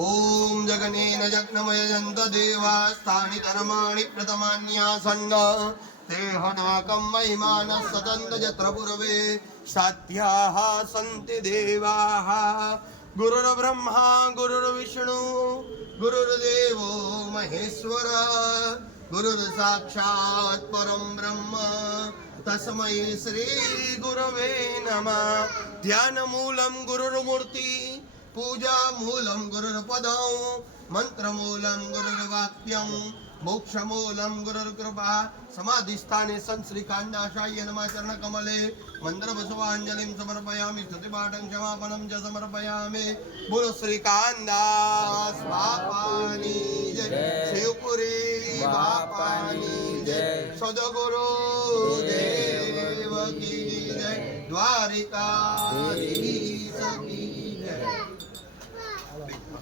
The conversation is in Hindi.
ॐ जगनेन जग्नमयजन्त देवास्तानि धर्माणि प्रथमान्यासन्न। ते हनाकं महिमानः सतन्त यत्र पूर्वे साध्याः सन्ति देवाः। गुरुर्ब्रह्मा, गुरुर्विष्णु, गुरुर्देवो महेश्वर। गुरुर्साक्षात् परं ब्रह्म, तस्मै श्रीगुरवे नमः। ध्यानमूलं गुरुर्मूर्ति। पूजामूलं गुरुर्पदं मन्त्रमूलं गुरुर्वाक्यं मोक्षमूलं गुरुर्कृपा समाधिस्थाने सन् श्रीकान्दाशाय नमः चरणकमले मन्त्रबसवाञ्जलिं समर्पयामि स्तुतिपाठं क्षमापणं च समर्पयामि। बोलो श्रीकान्दास बापानी जय। शिवपुरी बापानी जय। सदगुरु देव की जय। द्वारिका